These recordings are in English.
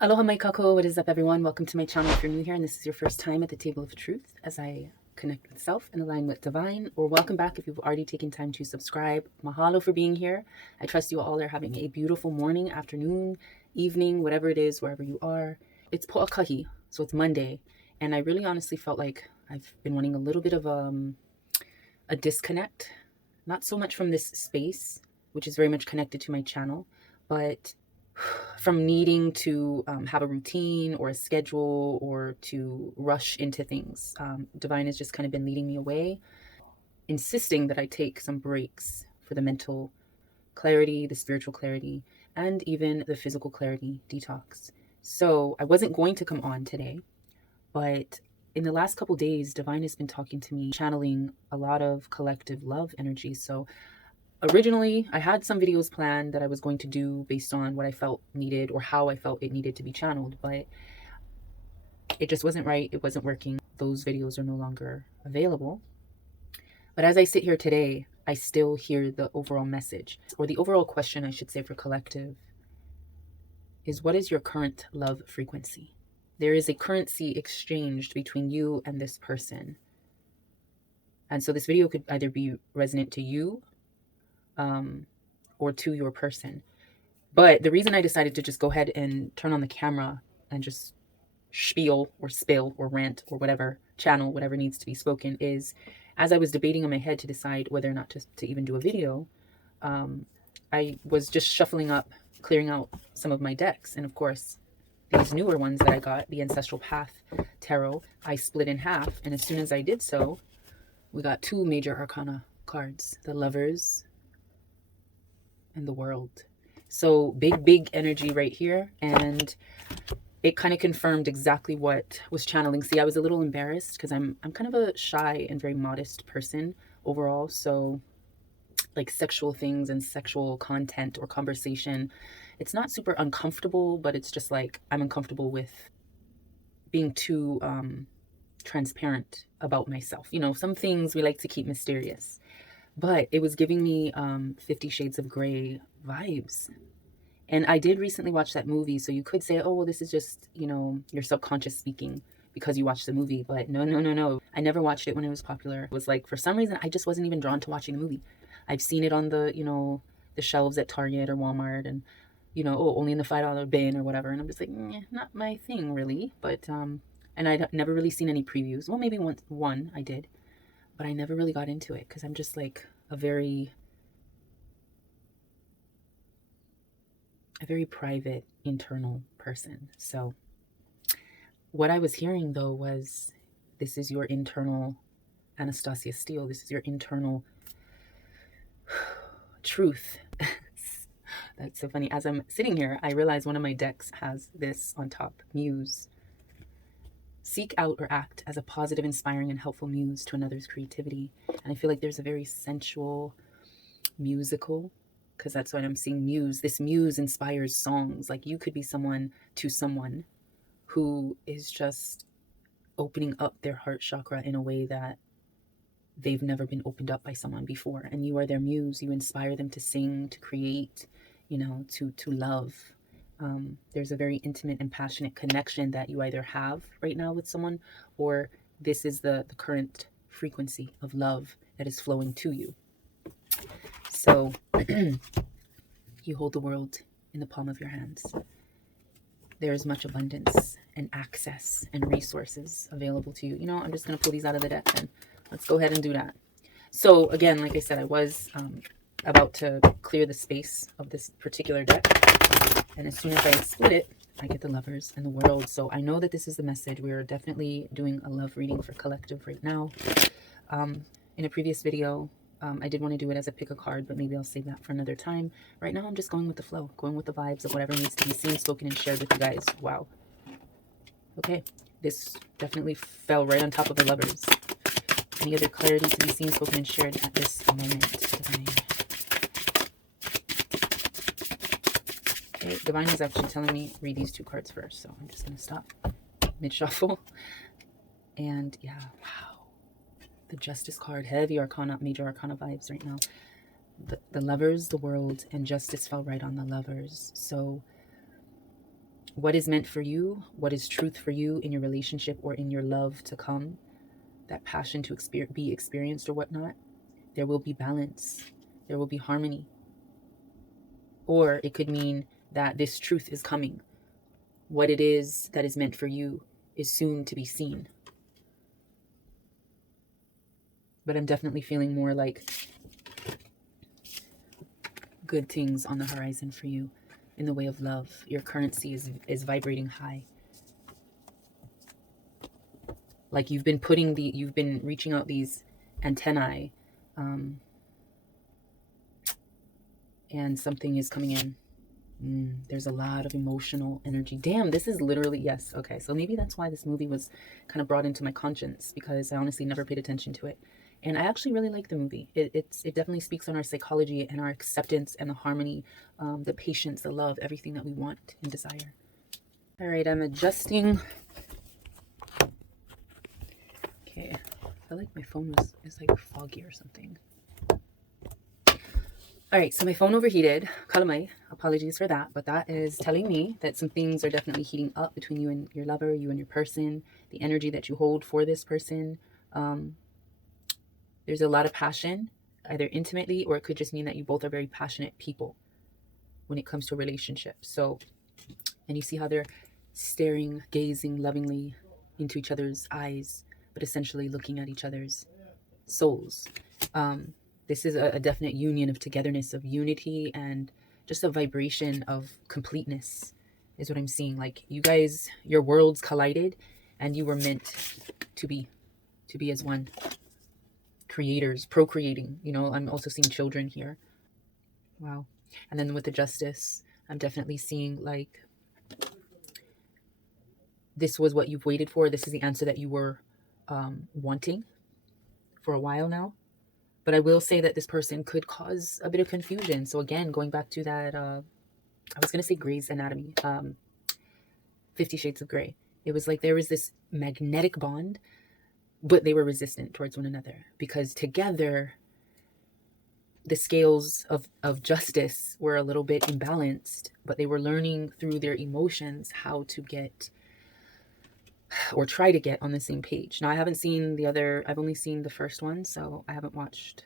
Aloha mai kako, what is up everyone? Welcome to my channel if you're new here and this is your first time at the table of truth as I connect with self and align with divine, or welcome back if you've already taken time to subscribe. Mahalo for being here. I trust you all are having a beautiful morning, afternoon, evening, whatever it is, wherever you are. It's Po'akahi, so it's Monday, and I really honestly felt like I've been wanting a little bit of a disconnect, not so much from this space, which is very much connected to my channel, but from needing to have a routine or a schedule or to rush into things. Divine has just kind of been leading me away, insisting that I take some breaks for the mental clarity, the spiritual clarity, and even the physical clarity detox. So I wasn't going to come on today, but in the last couple days, Divine has been talking to me, channeling a lot of collective love energy. So originally, I had some videos planned that I was going to do based on what I felt needed or how I felt it needed to be channeled, but it just wasn't right. It wasn't working. Those videos are no longer available. But as I sit here today, I still hear the overall message, or the overall question, I should say, for collective is, what is your current love frequency? There is a currency exchanged between you and this person. And so this video could either be resonant to you or to your person. But the reason I decided to just go ahead and turn on the camera and just spiel or spill or rant or whatever, channel whatever needs to be spoken, is as I was debating in my head to decide whether or not to even do a video, I was just shuffling up, clearing out some of my decks. And of course, these newer ones that I got, the Ancestral Path Tarot, I split in half. And as soon as I did so, we got two major arcana cards, the Lovers and the World. So big energy right here. And it kind of confirmed exactly what was channeling. See, I was a little embarrassed because I'm kind of a shy and very modest person overall. So like sexual things and sexual content or conversation, it's not super uncomfortable, but it's just like I'm uncomfortable with being too transparent about myself. You know, some things we like to keep mysterious. But it was giving me 50 Shades of Grey vibes. And I did recently watch that movie, so you could say, oh, well, this is just, you know, your subconscious speaking because you watched the movie. But no. I never watched it when it was popular. It was like, for some reason, I just wasn't even drawn to watching the movie. I've seen it on the, you know, the shelves at Target or Walmart and, you know, oh, only in the $5 bin or whatever. And I'm just like, not my thing, really. But, and I'd never really seen any previews. Well, maybe one I did. But I never really got into it because I'm just like a very private, internal person. So what I was hearing though was, this is your internal Anastasia Steele. This is your internal truth. That's so funny. As I'm sitting here, I realize one of my decks has this on top, Muse. Seek out or act as a positive, inspiring, and helpful muse to another's creativity. And I feel like there's a very sensual, musical, because that's what I'm seeing, muse. This muse inspires songs. Like you could be someone to someone who is just opening up their heart chakra in a way that they've never been opened up by someone before. And you are their muse. You inspire them to sing, to create, you know, to love. There's a very intimate and passionate connection that you either have right now with someone, or this is the current frequency of love that is flowing to you. So you hold the world in the palm of your hands. There is much abundance and access and resources available to you. You know, I'm just going to pull these out of the deck and let's go ahead and do that. So again, like I said, I was about to clear the space of this particular deck. And as soon as I split it, I get the Lovers and the World. So I know that this is the message. We are definitely doing a love reading for collective right now. In a previous video, I did want to do it as a pick a card, but maybe I'll save that for another time. Right now, I'm just going with the flow, going with the vibes of whatever needs to be seen, spoken, and shared with you guys. Wow. Okay, this definitely fell right on top of the Lovers. Any other clarity to be seen, spoken, and shared at this moment, Divine? Okay, Divine is actually telling me read these two cards first, so I'm just going to stop mid-shuffle. And yeah, wow. The Justice card, heavy arcana, major arcana vibes right now. The Lovers, the World, and Justice fell right on the Lovers. So what is meant for you, what is truth for you in your relationship or in your love to come, that passion to be experienced or whatnot, there will be balance, there will be harmony. Or it could mean that this truth is coming. What it is that is meant for you is soon to be seen. But I'm definitely feeling more like good things on the horizon for you in the way of love. Your currency is vibrating high. Like you've been reaching out these antennae, and something is coming in. There's a lot of emotional energy. Damn, this is literally, yes. Okay, so maybe that's why this movie was kind of brought into my conscience, because I honestly never paid attention to it. And I actually really like the movie. It definitely speaks on our psychology and our acceptance and the harmony, the patience, the love, everything that we want and desire. All right, I'm adjusting. Okay, I feel like my phone is like foggy or something. All right, so my phone overheated. Kalamai, apologies for that, but that is telling me that some things are definitely heating up between you and your lover, you and your person, the energy that you hold for this person. There's a lot of passion, either intimately, or it could just mean that you both are very passionate people when it comes to a relationship. So, and you see how they're staring, gazing lovingly into each other's eyes, but essentially looking at each other's souls. This is a definite union of togetherness, of unity, and just a vibration of completeness is what I'm seeing. Like you guys, your worlds collided and you were meant to be as one. Creators, procreating, you know, I'm also seeing children here. Wow. And then with the justice, I'm definitely seeing like this was what you've waited for. This is the answer that you were wanting for a while now. But I will say that this person could cause a bit of confusion. So again, going back to that, I was going to say Grey's Anatomy, 50 Shades of Grey. It was like there was this magnetic bond, but they were resistant towards one another because together the scales of justice were a little bit imbalanced, but they were learning through their emotions how to get or try to get on the same page. Now, I haven't seen the other, I've only seen the first one, so I haven't watched,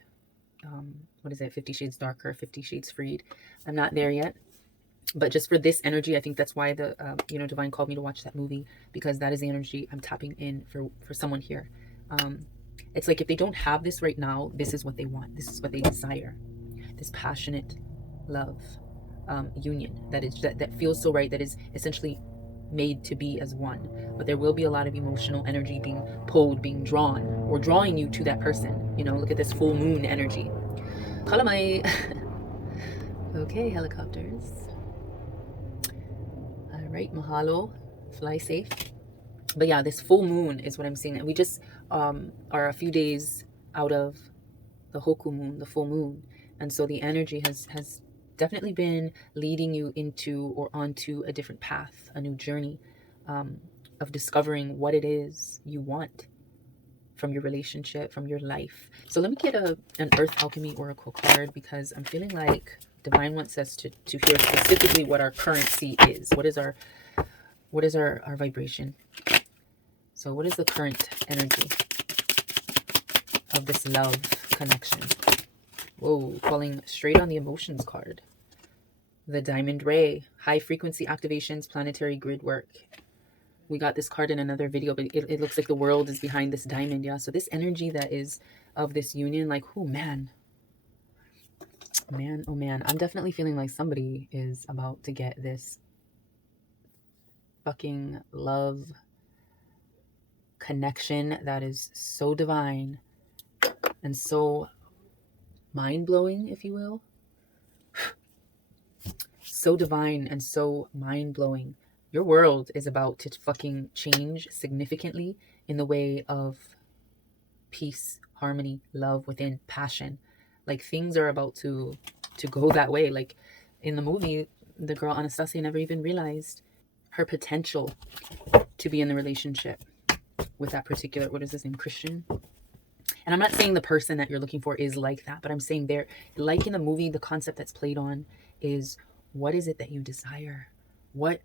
what is it, 50 Shades Darker, 50 Shades Freed. I'm not there yet. But just for this energy, I think that's why the, Divine called me to watch that movie, because that is the energy I'm tapping in for someone here. It's like if they don't have this right now, this is what they want. This is what they desire. This passionate love, union that feels so right, that is essentially made to be as one. But there will be a lot of emotional energy being pulled, being drawn, or drawing you to that person. You know, look at this full moon energy. Kalamai. Okay, helicopters. All right, mahalo. Fly safe. But yeah, this full moon is what I'm seeing. And we just are a few days out of the Hoku moon, the full moon. And so the energy has definitely been leading you into or onto a different path, a new journey of discovering what it is you want from your relationship, from your life. So let me get an Earth Alchemy Oracle card, because I'm feeling like Divine wants us to hear specifically what our currency is. What is our vibration? So what is the current energy of this love connection? Whoa, falling straight on the emotions card. The Diamond Ray, high frequency activations, planetary grid work. We got this card in another video, but it looks like the world is behind this diamond, yeah? So this energy that is of this union, like, oh man. Man, oh man. I'm definitely feeling like somebody is about to get this fucking love connection that is so divine and so mind-blowing, if you will. So divine and so mind-blowing. Your world is about to fucking change significantly in the way of peace, harmony, love within, passion. Like things are about to go that way. Like in the movie, the girl Anastasia never even realized her potential to be in the relationship with that particular, what is his name, Christian? And I'm not saying the person that you're looking for is like that, but I'm saying they're like in the movie, the concept that's played on is, what is it that you desire? What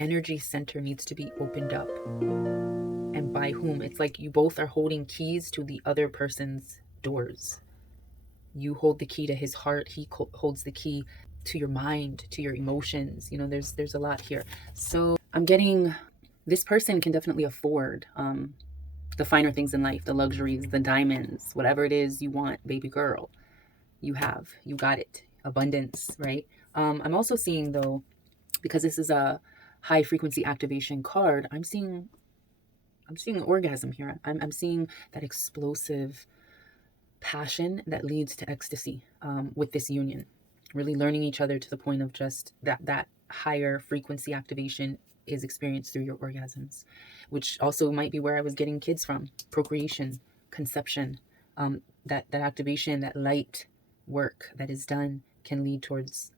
energy center needs to be opened up. And by whom? It's like you both are holding keys to the other person's doors. You hold the key to his heart, he holds the key to your mind, to your emotions. You know, there's a lot here. So I'm getting, this person can definitely afford the finer things in life, the luxuries, the diamonds, whatever it is you want, baby girl. You got it. Abundance, right? I'm also seeing, though, because this is a high frequency activation card, I'm seeing orgasm here. I'm seeing that explosive passion that leads to ecstasy with this union. Really learning each other to the point of just that higher frequency activation is experienced through your orgasms, which also might be where I was getting kids from. Procreation, conception, that activation, that light work that is done can lead towards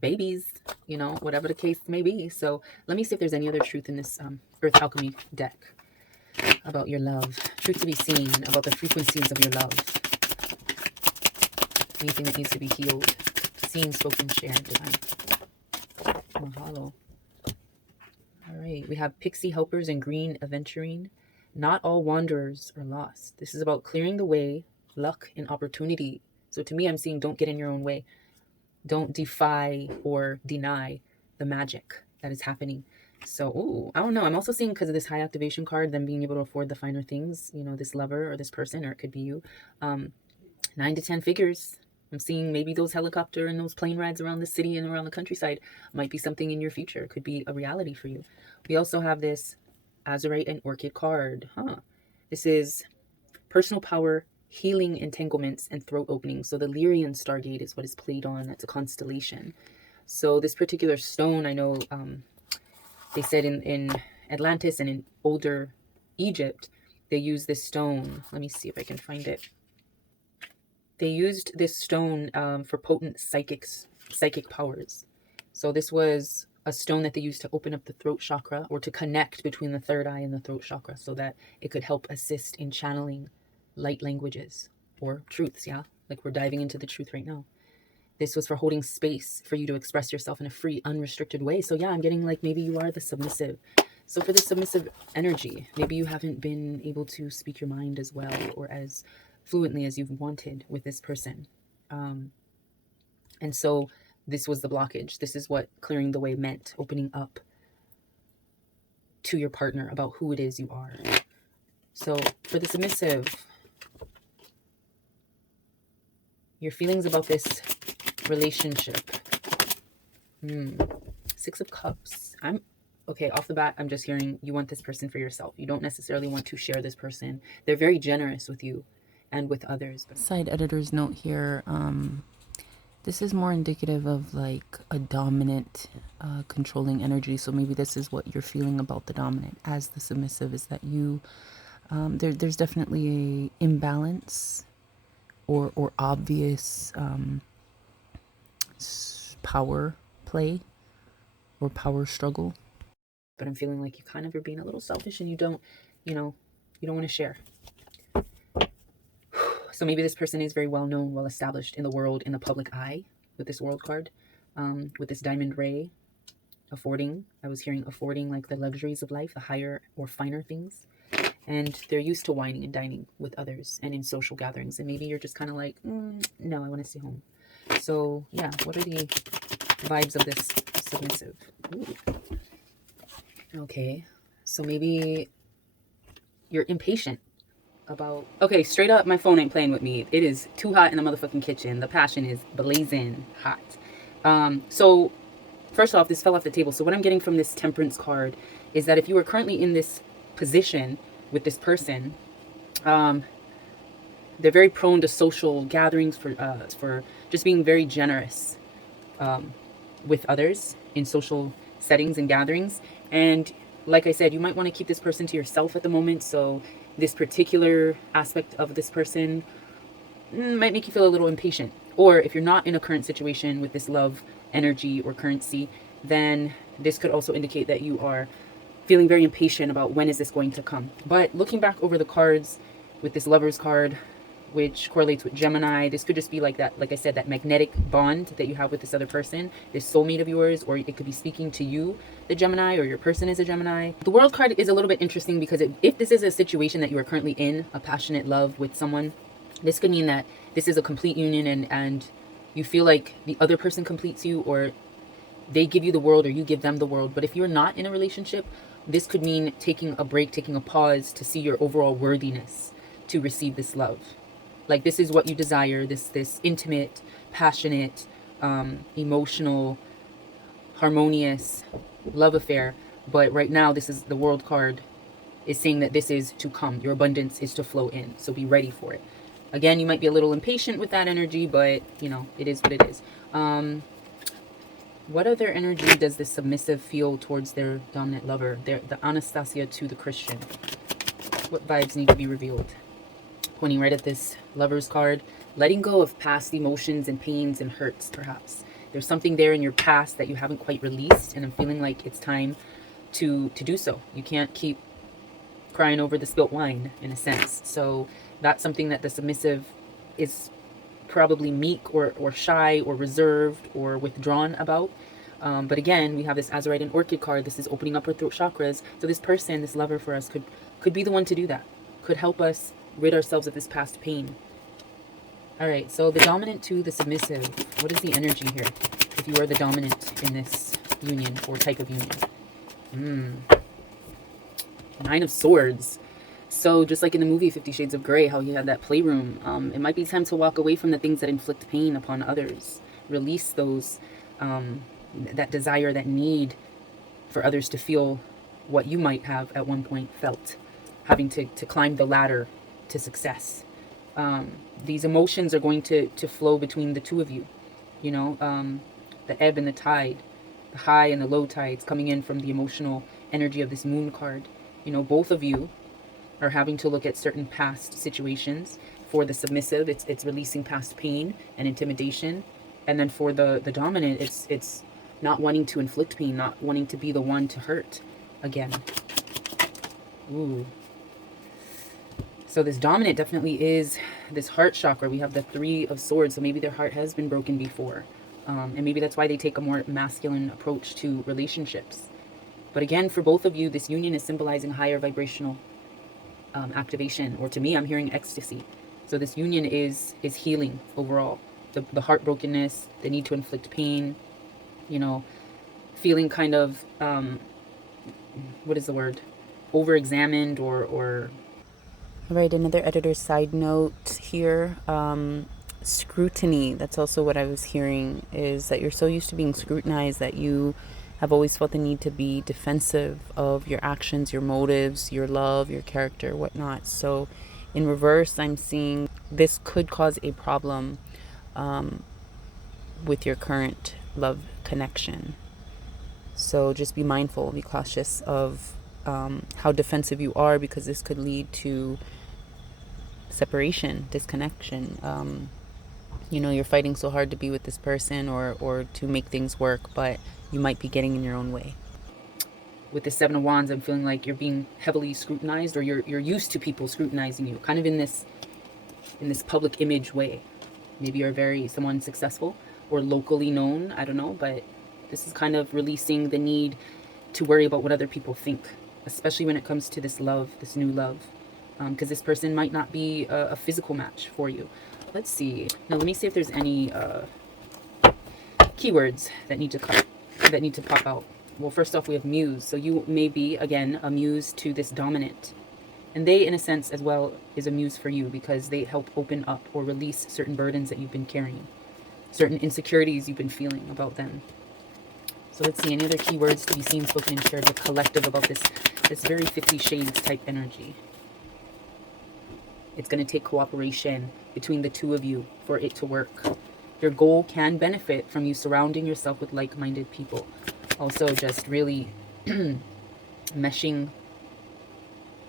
babies, you know, whatever the case may be. So let me see if there's any other truth in this Earth Alchemy deck about your love. Truth to be seen about the frequencies of your love. Anything that needs to be healed. Seen, spoken, shared, divine. Mahalo. All right, we have pixie helpers and green aventurine. Not all wanderers are lost. This is about clearing the way, luck, and opportunity. So to me, I'm seeing don't get in your own way. Don't defy or deny the magic that is happening. So, ooh, I don't know. I'm also seeing, because of this high activation card, them being able to afford the finer things, you know, this lover or this person, or it could be you. 9 to 10 figures. I'm seeing maybe those helicopter and those plane rides around the city and around the countryside might be something in your future. It could be a reality for you. We also have this Azurite and Orchid card. This is personal power, healing entanglements, and throat openings. So the Lyrian Stargate is what is played on. That's a constellation. So this particular stone, I know they said in Atlantis and in older Egypt, they used this stone. Let me see if I can find it. They used this stone for potent psychic powers. So this was a stone that they used to open up the throat chakra, or to connect between the third eye and the throat chakra, so that it could help assist in channeling light languages or truths. Yeah, like we're diving into the truth right now. This was for holding space for you to express yourself in a free, unrestricted way. So yeah, I'm getting like maybe you are the submissive. So for the submissive energy, maybe you haven't been able to speak your mind as well or as fluently as you've wanted with this person. And so this was the blockage. This is what clearing the way meant, opening up to your partner about who it is you are. So for the submissive, your feelings about this relationship. 6 of Cups. Okay, off the bat, I'm just hearing you want this person for yourself. You don't necessarily want to share this person. They're very generous with you and with others. Side editor's note here. This is more indicative of like a dominant, controlling energy. So maybe this is what you're feeling about the dominant as the submissive, is that you, there's definitely a imbalance or obvious power play or power struggle. But I'm feeling like you kind of are being a little selfish and you don't want to share. So maybe this person is very well known, well established in the world, in the public eye, with this world card, with this diamond ray, affording. I was hearing affording like the luxuries of life, the higher or finer things. And they're used to wining and dining with others and in social gatherings. And maybe you're just kind of like, no, I want to stay home. So yeah, what are the vibes of this submissive? Ooh. Okay, so maybe you're impatient about... Okay, straight up, my phone ain't playing with me. It is too hot in the motherfucking kitchen. The passion is blazing hot. So first off, this fell off the table. So what I'm getting from this Temperance card is that if you are currently in this position with this person, they're very prone to social gatherings for just being very generous with others in social settings and gatherings. And like I said, you might want to keep this person to yourself at the moment. So this particular aspect of this person might make you feel a little impatient. Or if you're not in a current situation with this love energy or currency, then this could also indicate that you are feeling very impatient about when is this going to come. But looking back over the cards with this Lover's card, which correlates with Gemini. This could just be like that, like I said, that magnetic bond that you have with this other person, this soulmate of yours, or it could be speaking to you, the Gemini, or your person is a Gemini. The World card is a little bit interesting because if this is a situation that you are currently in, a passionate love with someone, this could mean that this is a complete union, and you feel like the other person completes you, or they give you the world, or you give them the world. But if you're not in a relationship, this could mean taking a break, taking a pause to see your overall worthiness to receive this love. Like, this is what you desire, this intimate, passionate, emotional, harmonious love affair. But right now, this is the World card is saying that this is to come. Your abundance is to flow in. So be ready for it. Again, you might be a little impatient with that energy, but, you know, it is what it is. What other energy does the submissive feel towards their dominant lover? The Anastasia to the Christian. What vibes need to be revealed? Pointing right at this Lover's card. Letting go of past emotions and pains and hurts, perhaps. There's something there in your past that you haven't quite released, and I'm feeling like it's time to do so. You can't keep crying over the spilt wine, in a sense. So that's something that the submissive is probably meek or shy or reserved or withdrawn about. But again, we have this Azurite and Orchid card. This is opening up our throat chakras. So this person, this lover for us, could be the one to do that. Could help us rid ourselves of this past pain. All right, so the dominant to the submissive. What is the energy here if you are the dominant in this union or type of union? Nine of Swords. So just like in the movie 50 Shades of Grey, how he had that playroom, it might be time to walk away from the things that inflict pain upon others. Release those, that desire, that need for others to feel what you might have at one point felt, having to climb the ladder to success. These emotions are going to flow between the two of you. You know, the ebb and the tide, the high and the low tides coming in from the emotional energy of this Moon card. You know, both of you are having to look at certain past situations. For the submissive, it's releasing past pain and intimidation. And then for the dominant, it's not wanting to inflict pain, not wanting to be the one to hurt again. Ooh. So this dominant definitely is this heart chakra. We have the Three of Swords, so maybe their heart has been broken before. And maybe that's why they take a more masculine approach to relationships. But again, for both of you, this union is symbolizing higher vibrational activation. Or to me, I'm hearing ecstasy. So this union is healing overall. The heartbrokenness, the need to inflict pain, you know, feeling kind of, what is the word? Over-examined or... Right, another editor's side note here. Scrutiny, that's also what I was hearing, is that you're so used to being scrutinized that you have always felt the need to be defensive of your actions, your motives, your love, your character, whatnot. So in reverse, I'm seeing this could cause a problem with your current love connection. So just be mindful, be cautious of how defensive you are, because this could lead to separation, disconnection. You know, you're fighting so hard to be with this person or to make things work, but you might be getting in your own way. With the Seven of Wands, I'm feeling like you're being heavily scrutinized, or you're used to people scrutinizing you, kind of in this public image way. Maybe you're someone successful or locally known, I don't know, but this is kind of releasing the need to worry about what other people think, especially when it comes to this love, this new love, because this person might not be a physical match for you. Let's see. Now let me see if there's any keywords that need to pop out. Well, first off, we have muse. So you may be, again, a muse to this dominant. And they, in a sense, as well, is a muse for you, because they help open up or release certain burdens that you've been carrying, certain insecurities you've been feeling about them. So let's see, any other keywords to be seen, spoken, and shared with collective about this very 50 Shades type energy. It's going to take cooperation between the two of you for it to work. Your goal can benefit from you surrounding yourself with like-minded people. Also, just really meshing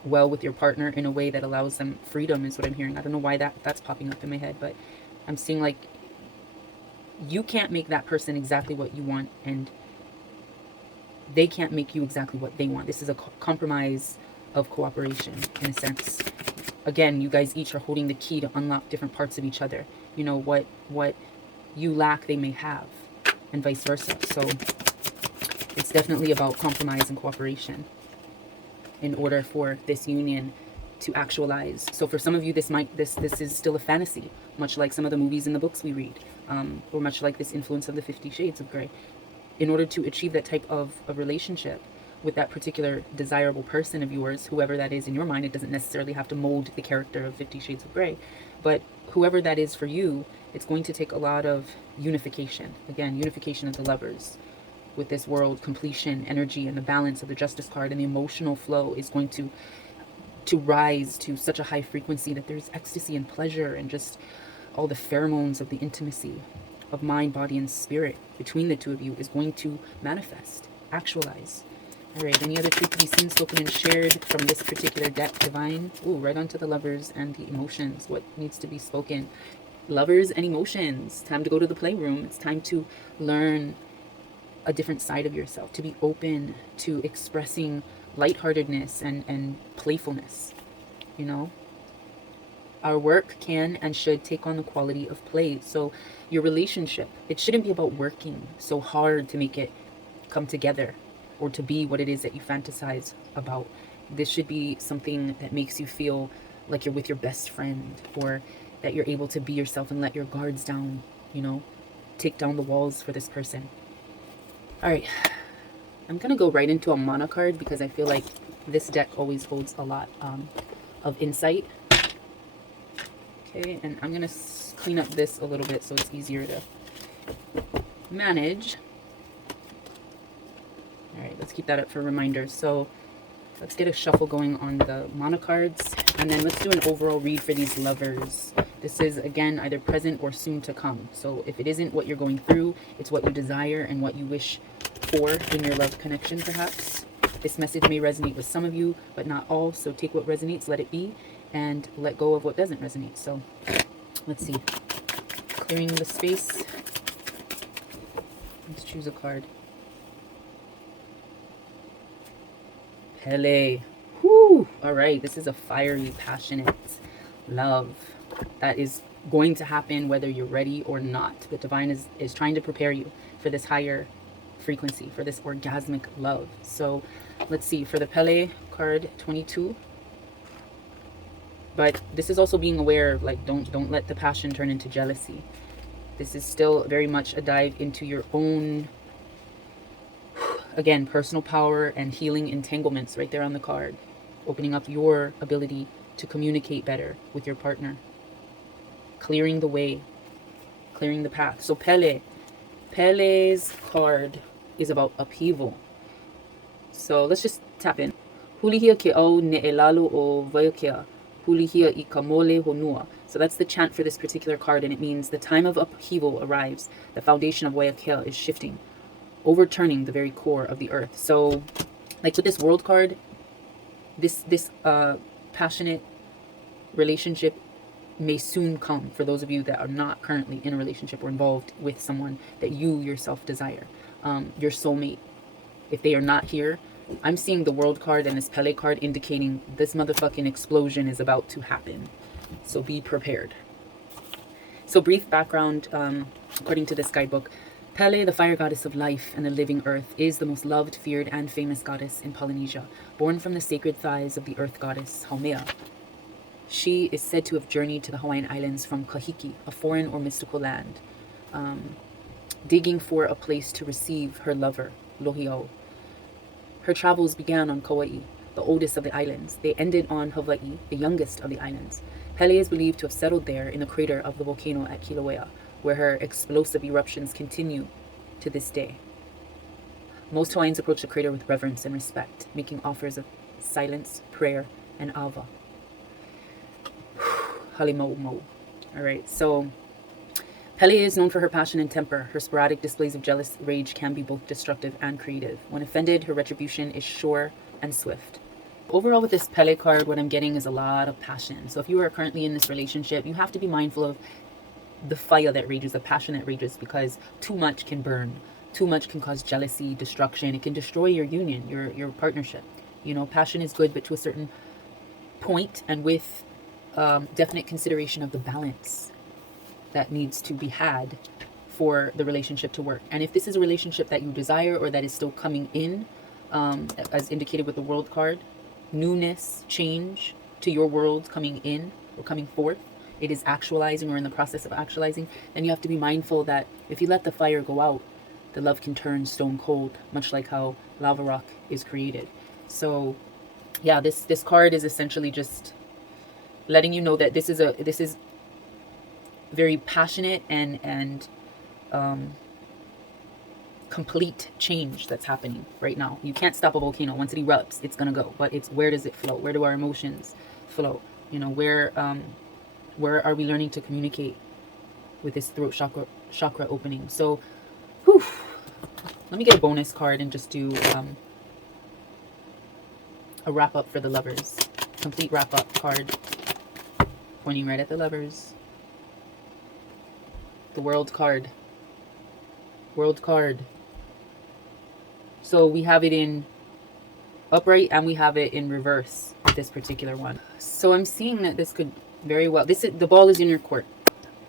well with your partner in a way that allows them freedom is what I'm hearing. I don't know why that's popping up in my head, but I'm seeing like you can't make that person exactly what you want, and they can't make you exactly what they want. This is a compromise of cooperation, in a sense. again, you guys each are holding the key to unlock different parts of each other. You know, what you lack, they may have, and vice versa. So it's definitely about compromise and cooperation in order for this union to actualize. So for some of you, this is still a fantasy, much like some of the movies and the books we read, or much like this influence of the 50 Shades of Grey. In order to achieve that type of a relationship with that particular desirable person of yours, whoever that is in your mind, it doesn't necessarily have to mold the character of 50 Shades of Grey, but whoever that is for you, it's going to take a lot of unification. Again, unification of the lovers with this world, completion, energy, and the balance of the Justice card, and the emotional flow is going to rise to such a high frequency that there's ecstasy and pleasure and just all the pheromones of the intimacy of mind, body, and spirit between the two of you is going to manifest, actualize. All right, any other truth to be seen, spoken, and shared from this particular deck, Divine? Ooh, right onto the lovers and the emotions. What needs to be spoken? Lovers and emotions. Time to go to the playroom. It's time to learn a different side of yourself, to be open to expressing lightheartedness and playfulness. You know, our work can and should take on the quality of play. So your relationship, it shouldn't be about working so hard to make it come together or to be what it is that you fantasize about. This should be something that makes you feel like you're with your best friend, or that you're able to be yourself and let your guards down, you know, take down the walls for this person. All right, I'm going to go right into a mana card because I feel like this deck always holds a lot of insight. Okay, and I'm going to clean up this a little bit so it's easier to manage. All right, let's keep that up for reminders. So let's get a shuffle going on the mana cards, and then let's do an overall read for these lovers. This is, again, either present or soon to come. So if it isn't what you're going through, it's what you desire and what you wish for in your love connection, perhaps. This message may resonate with some of you, but not all. So take what resonates, let it be, and let go of what doesn't resonate. So let's see. Clearing the space. Let's choose a card. Pele. Whew. All right, this is a fiery, passionate love that is going to happen whether you're ready or not. But Divine is trying to prepare you for this higher frequency, for this orgasmic love. So let's see, for the Pele card 22. But this is also being aware, like, don't let the passion turn into jealousy. This is still very much a dive into your own, again, personal power and healing entanglements right there on the card. Opening up your ability to communicate better with your partner. Clearing the way. Clearing the path. So Pele's card is about upheaval. So let's just tap in. Hulihia ke au ne'elalu o vaiokea. Hulihia I kamole honua. So that's the chant for this particular card, and it means the time of upheaval arrives. The foundation of Waiokea is shifting, overturning the very core of the earth. So, like with this world card, this passionate relationship may soon come for those of you that are not currently in a relationship or involved with someone that you yourself desire. Your soulmate. If they are not here, I'm seeing the world card and this Pele card indicating this motherfucking explosion is about to happen. So be prepared. So brief background, according to this guidebook, Pele, the fire goddess of life and the living earth, is the most loved, feared, and famous goddess in Polynesia, born from the sacred thighs of the earth goddess Haumea. She is said to have journeyed to the Hawaiian Islands from Kahiki, a foreign or mystical land, digging for a place to receive her lover, Lohiau. Her travels began on Kauai, the oldest of the islands. They ended on Hawai'i, the youngest of the islands. Pele is believed to have settled there in the crater of the volcano at Kilauea, where her explosive eruptions continue to this day. Most Hawaiians approach the crater with reverence and respect, making offers of silence, prayer, and ava. Halimau. All right, so Pele is known for her passion and temper. Her sporadic displays of jealous rage can be both destructive and creative. When offended, her retribution is sure and swift. Overall, with this Pele card, what I'm getting is a lot of passion. So if you are currently in this relationship, you have to be mindful of the fire that rages, the passion that rages, because too much can burn. Too much can cause jealousy, destruction. It can destroy your union, your partnership. You know, passion is good, but to a certain point and with definite consideration of the balance that needs to be had for the relationship to work. And if this is a relationship that you desire or that is still coming in, as indicated with the world card, newness, change to your world coming in or coming forth, it is actualizing or in the process of actualizing, then you have to be mindful that if you let the fire go out, the love can turn stone cold, much like how lava rock is created. So yeah, this card is essentially just letting you know that this is very passionate and complete change that's happening right now. You can't stop a volcano. Once it erupts, it's gonna go. But it's, where does it flow? Where do our emotions flow? You know, where are we learning to communicate with this throat chakra opening? So, whew, let me get a bonus card and just do a wrap up for the lovers. Complete wrap up card, pointing right at the lovers. The world card. World card. So we have it in upright and we have it in reverse with this particular one. So I'm seeing that this could very well, the ball is in your court.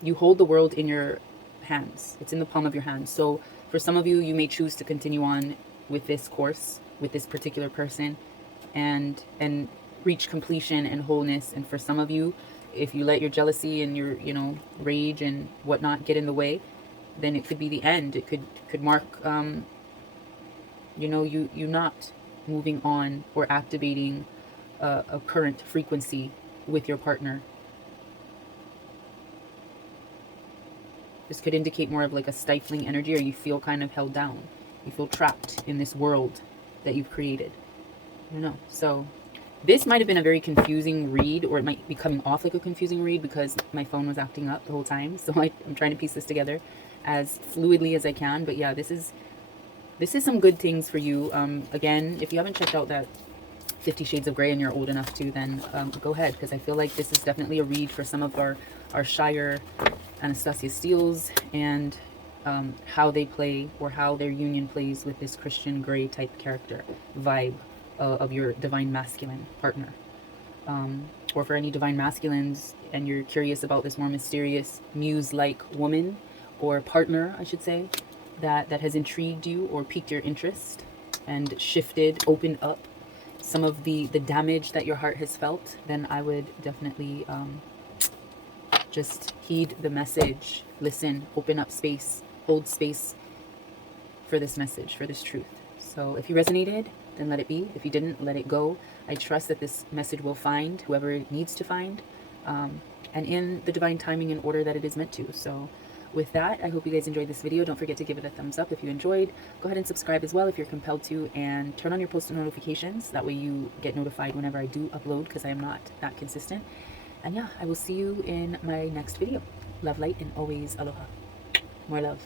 You hold the world in your hands. It's in the palm of your hand. So for some of you, you may choose to continue on with this course, with this particular person, and reach completion and wholeness. And for some of you, if you let your jealousy and your, you know, rage and whatnot get in the way, then it could be the end. It could mark you know, you not moving on or activating a current frequency with your partner. This could indicate more of like a stifling energy, or you feel kind of held down. You feel trapped in this world that you've created. I don't know. So this might have been a very confusing read, or it might be coming off like a confusing read because my phone was acting up the whole time. So I'm trying to piece this together as fluidly as I can. But yeah, this is some good things for you. Again, if you haven't checked out that 50 Shades of Grey and you're old enough to, then go ahead, because I feel like this is definitely a read for some of our shyer Anastasia Steeles, and how they play, or how their union plays with this Christian Grey type character vibe of your divine masculine partner. Or for any divine masculines and you're curious about this more mysterious muse-like woman or partner, I should say, that has intrigued you or piqued your interest and shifted, opened up some of the damage that your heart has felt, then I would definitely just heed the message, listen, open up space, hold space for this message, for this truth. So if you resonated, then let it be. If you didn't, let it go. I trust that this message will find whoever it needs to find, and in the divine timing and order that it is meant to. So with that, I hope you guys enjoyed this video. Don't forget to give it a thumbs up if you enjoyed. Go ahead and subscribe as well if you're compelled to, and turn on your post notifications. That way you get notified whenever I do upload, because I am not that consistent. And yeah, I will see you in my next video. Love, light, and always aloha. More love.